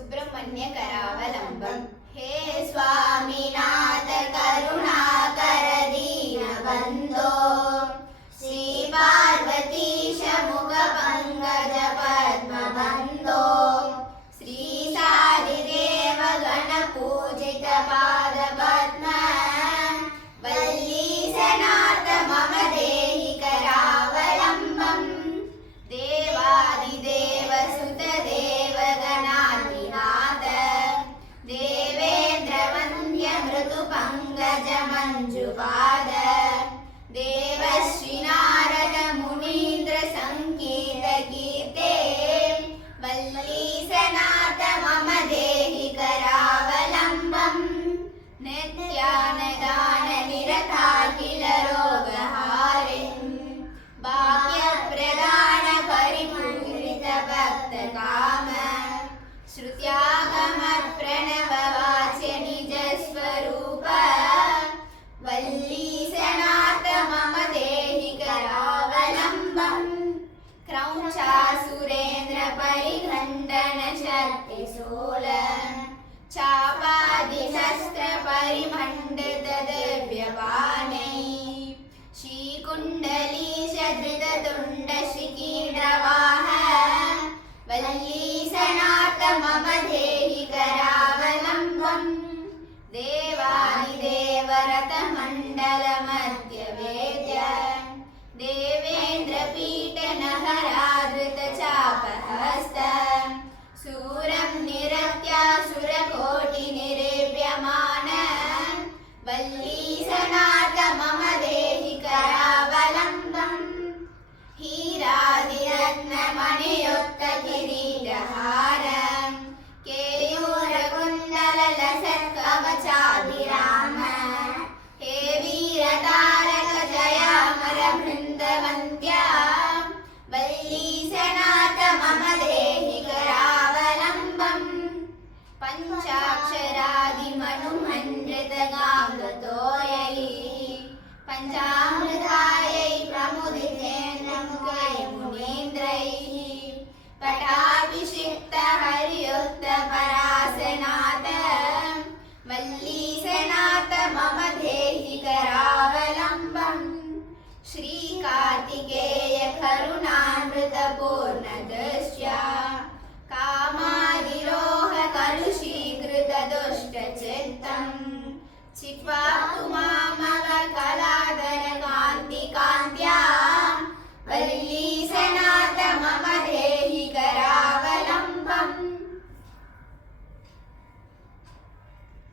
सुब्रह्मण्य करावलंबम्। हे स्वामीनाथ करुणाकर दीनबन्धो श्री पार्वतीश मुख पंकज पद्मबन्धो श्री सादिदेव गण पूजित पाद पद्म वल्लीसनाथ मम देहि करावलंबम्। देवादिदेव सुत देवगणाधिनाथ देवेन्द्र वन्द्य मृदु पंकज मंजुपाद देवश्री नारद मुनीन्द्र संकीर्त कीर्ते वल्लीसनाथ मम देहि करावलंबम्। नित्यानदान निरताखिल रोगहारिन् भाग्यप्रदान परिपूरित भक्त काम श्रुत्यागम प्रणव वाच्य निज स्वरूप वल्लीसनाथ मम देहि करावलंबम्। क्रौञ्चासुरेन्द्र परिखण्डन शक्ति शूल चापादिशस्त्र परिमण्डित दिव्यपाणै श्रीकुण्डलीश धृततुण्ड शिखीन्द्रवाह वल्लीसनाथ मम देहि करावलंबम्। देवादिदेव रथमण्डल मध्य वेद्य देवेन्द्र पीठ नहराधृत चापहस्त सूरं निरत्यासुरकोटि निरेप्यमान वल्लीसनाथ मम देहि करावलंबम्। हीरादिरत्न मणियो